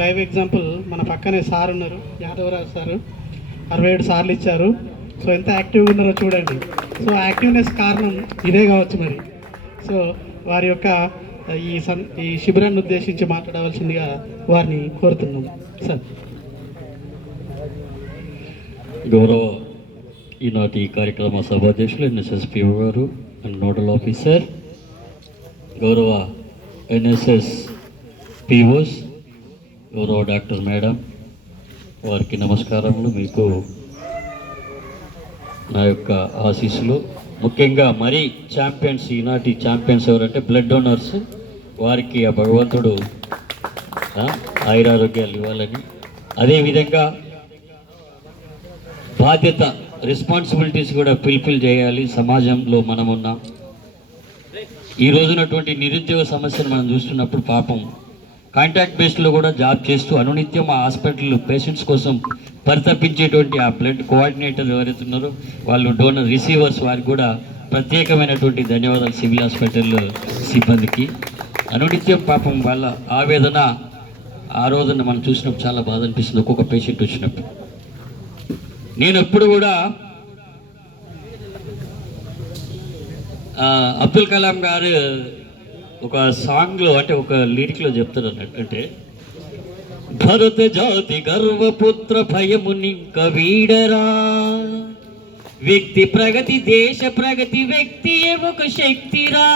Live example మన పక్కనే sir ఉన్నారు, యాదవరాజు సారు 67 సార్లు ఇచ్చారు. సో ఎంత యాక్టివ్గా ఉన్నారో చూడండి. సో యాక్టివ్నెస్ కారణం ఇదే కావచ్చు మరి. సో వారి యొక్క ఈ శిబిరాన్ని ఉద్దేశించి మాట్లాడవలసిందిగా వారిని కోరుతున్నాం సార్. గౌరవ ఈనాటి కార్యక్రమ సభాధ్యక్షులు ఎన్ఎస్ఎస్ పిఓ గారు అండ్ నోడల్ ఆఫీసర్, గౌరవ ఎన్ఎస్ఎస్ పిఓస్, గౌరవ డాక్టర్ మేడం వారికి నమస్కారములు, మీకు నా యొక్క ఆశీస్సులు. ముఖ్యంగా మరీ ఛాంపియన్స్, ఈనాటి ఛాంపియన్స్ ఎవరంటే బ్లడ్ డోనర్స్, వారికి ఆ భగవంతుడు ఆయురారోగ్యాలు ఇవ్వాలని, అదేవిధంగా బాధ్యత రెస్పాన్సిబిలిటీస్ కూడా ఫుల్ఫిల్ చేయాలి. సమాజంలో మనమున్నాం. ఈ రోజునటువంటి నిరుద్యోగ సమస్యను మనం చూస్తున్నప్పుడు పాపం కాంటాక్ట్ బేస్లో కూడా జాబ్ చేస్తూ అనునిత్యం ఆ హాస్పిటల్ పేషెంట్స్ కోసం పరితపించేటువంటి ఆ బ్లడ్ కోఆర్డినేటర్ ఎవరైతే ఉన్నారో వాళ్ళు డోనర్ రిసీవర్స్, వారికి కూడా ప్రత్యేకమైనటువంటి ధన్యవాదాలు. సివిల్ హాస్పిటల్ సిబ్బందికి అనునిత్యం పాపం వాళ్ళ ఆవేదన ఆ రోజున మనం చూసినప్పుడు చాలా బాధ అనిపిస్తుంది. ఒక్కొక్క పేషెంట్ వచ్చినప్పుడు నేను ఎప్పుడు కూడా అబ్దుల్ కలాం గారు ఒక సాంగ్లో అంటే ఒక లిరిక్లో చెప్తారు అన్నట్టు, అంటే భరత జాతి గర్వపుత్ర భయమునింక వీడరా, వ్యక్తి ప్రగతి దేశ ప్రగతి వ్యక్తి ఒక శక్తిరా,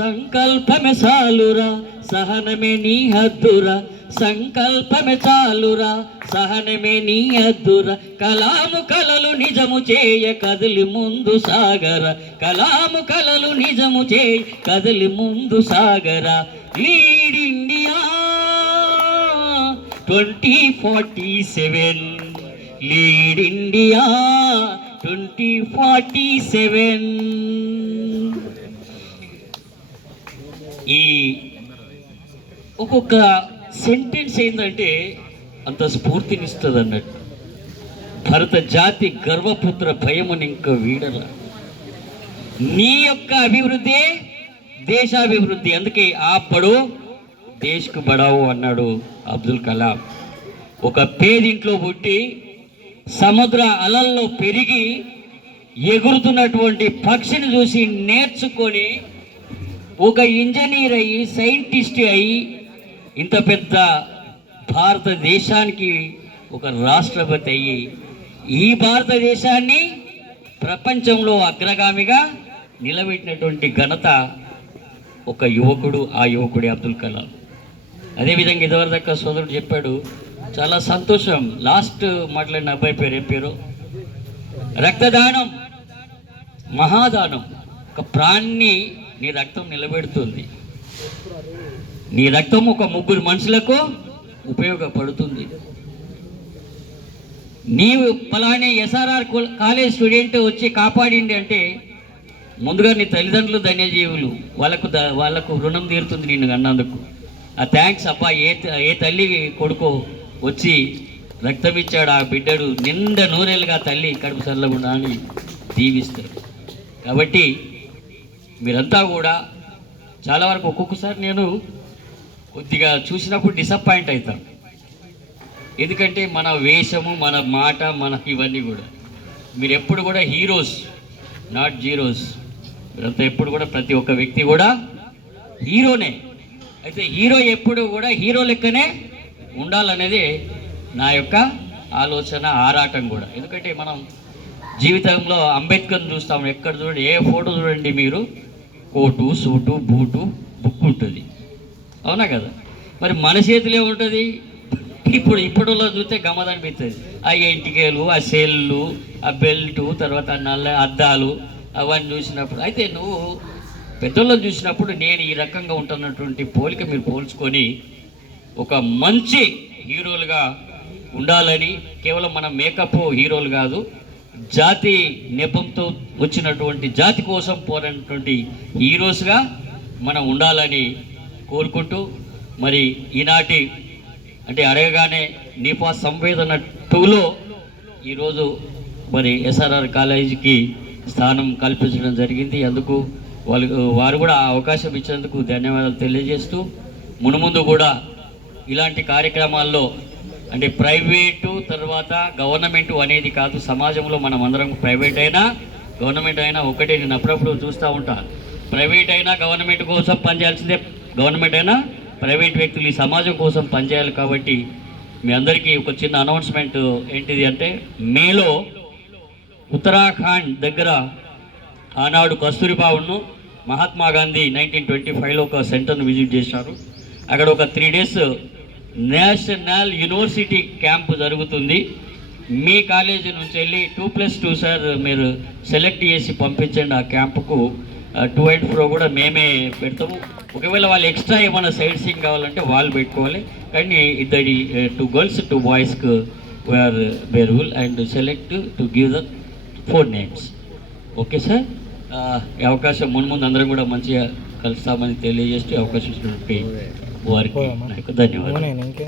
సంకల్పమే చాలురా సహనమే నీ హద్దురా, సంకల్పమే చాలురా సహనమే నీ హద్దురా, కలాము కలలు నిజము చేయ కదిలి ముందు సాగర, కలాము కలలు నిజము చేయ కదిలి ముందు సాగర, లీడ్ ఇండియా 2047, లీడ్ ఇండియా 2047. ఈ ఒక్కొక్క సెంటెన్స్ ఏంటంటే అంత స్ఫూర్తినిస్తుంది అన్నట్టు. భరత జాతి గర్వపుత్ర భయమునింక వీడరా, నీ యొక్క అభివృద్ధి దేశాభివృద్ధి, అందుకే ఆ పడో దేశ్కు బడావో అన్నాడు అబ్దుల్ కలాం. ఒక పేదింట్లో పుట్టి సముద్ర అలల్లో పెరిగి ఎగురుతున్నటువంటి పక్షిని చూసి నేర్చుకొని ఒక ఇంజనీర్ అయ్యి సైంటిస్ట్ అయ్యి ఇంత పెద్ద భారతదేశానికి ఒక రాష్ట్రపతి అయ్యి ఈ భారతదేశాన్ని ప్రపంచంలో అగ్రగామిగా నిలబెట్టినటువంటి ఘనత ఒక యువకుడు, ఆ యువకుడే అబ్దుల్ కలాం. అదేవిధంగా ఇదివరదాకా సోదరుడు చెప్పాడు, చాలా సంతోషం. లాస్ట్ మాట్లాడిన అబ్బాయి పేరు ఏం పేరు? రక్తదానం మహాదానం. ఒక ప్రాణిని నీ రక్తం నిలబెడుతుంది. నీ రక్తం ఒక 3 మనుషులకు ఉపయోగపడుతుంది. నీవు పలానే ఎస్ఆర్ఆర్ కాలేజ్ స్టూడెంట్ వచ్చి కాపాడింది అంటే ముందుగా నీ తల్లిదండ్రులు ధన్యజీవులు, వాళ్ళకు రుణం తీరుతుంది నిన్ను అన్నందుకు. ఆ థ్యాంక్స్ అబ్బా. ఏ తల్లి కొడుకో వచ్చి రక్తం ఇచ్చాడు, ఆ బిడ్డడు నిండా నూరేళ్ళుగా తల్లి కడుపు చల్లకుండా అని దీవిస్తారు. కాబట్టి మీరంతా కూడా చాలా వరకు ఒక్కొక్కసారి నేను కొద్దిగా చూసినప్పుడు డిసప్పాయింట్ అవుతాను. ఎందుకంటే మన వేషము, మన మాట, మన ఇవన్నీ కూడా మీరు ఎప్పుడు కూడా హీరోస్ నాట్ జీరోస్. మీరంతా ఎప్పుడు కూడా ప్రతి ఒక్క వ్యక్తి కూడా హీరోనే. అయితే హీరో ఎప్పుడు కూడా హీరో లెక్కనే ఉండాలనేది నా యొక్క ఆలోచన, ఆరాటం కూడా. ఎందుకంటే మనం జీవితంలో అంబేద్కర్ని చూస్తాం, ఎక్కడ చూడండి, ఏ ఫోటో చూడండి మీరు, కోటు సూటు బూటు బుక్ ఉంటుంది, అవునా కదా? మరి మన చేతిలో ఉంటుంది. ఇప్పుడులో చూస్తే గమ్మత్ అనిపిస్తుంది. ఆ ఎంటికేలు, ఆ సెల్లు, ఆ బెల్టు, తర్వాత నల్ల అద్దాలు అవన్నీ చూసినప్పుడు, అయితే నువ్వు పెద్దోళ్ళని చూసినప్పుడు నేను ఈ రకంగా ఉంటున్నటువంటి పోలిక మీరు పోల్చుకొని ఒక మంచి హీరోలుగా ఉండాలని, కేవలం మన మేకప్ హీరోలు కాదు, జాతి నెపంతో వచ్చినటువంటి జాతి కోసం పోరాడినటువంటి హీరోస్గా మనం ఉండాలని కోరుకుంటూ, మరి ఈనాటి అంటే అడగగానే నిపా సంవేదన 2లో ఈరోజు మరి ఎస్ఆర్ఆర్ కాలేజీకి స్థానం కల్పించడం జరిగింది. అందుకు వారు కూడా ఆ అవకాశం ఇచ్చినందుకు ధన్యవాదాలు తెలియజేస్తూ, మునుముందు కూడా ఇలాంటి కార్యక్రమాల్లో అంటే ప్రైవేటు తర్వాత గవర్నమెంట్ అనేది కాదు, సమాజంలో మనం అందరం ప్రైవేట్ అయినా గవర్నమెంట్ అయినా ఒకటే. నేను అప్పుడప్పుడు చూస్తూ ఉంటాను, ప్రైవేట్ అయినా గవర్నమెంట్ కోసం పనిచేయాల్సిందే, గవర్నమెంట్ అయినా ప్రైవేట్ వ్యక్తులు ఈ సమాజం కోసం పనిచేయాలి. కాబట్టి మీ అందరికీ ఒక చిన్న అనౌన్స్మెంట్ ఏంటిది అంటే, మేలో ఉత్తరాఖండ్ దగ్గర ఆనాడు కస్తూరిబాను మహాత్మా గాంధీ 1925లో ఒక సెంటర్ను విజిట్ చేశారు. అక్కడ ఒక 3 days నేషనల్ యూనివర్సిటీ క్యాంపు జరుగుతుంది. మీ కాలేజీ నుంచి వెళ్ళి 2+2 సార్ మీరు సెలెక్ట్ చేసి పంపించండి ఆ క్యాంపుకు. 2 and 4 కూడా మేమే పెడతాము. ఒకవేళ వాళ్ళు ఎక్స్ట్రా ఏమైనా సైడ్ సీయింగ్ కావాలంటే వాళ్ళు పెట్టుకోవాలి. కానీ ఇద్దరి 2 girls 2 boysకు where rule and select to give the 4 names. Okay sir, ఈ అవకాశం ముందు అందరం కూడా మంచిగా కలుస్తామని తెలియజేస్తూ అవకాశం ఇచ్చినటువంటి వారికి ధన్యవాదాలు.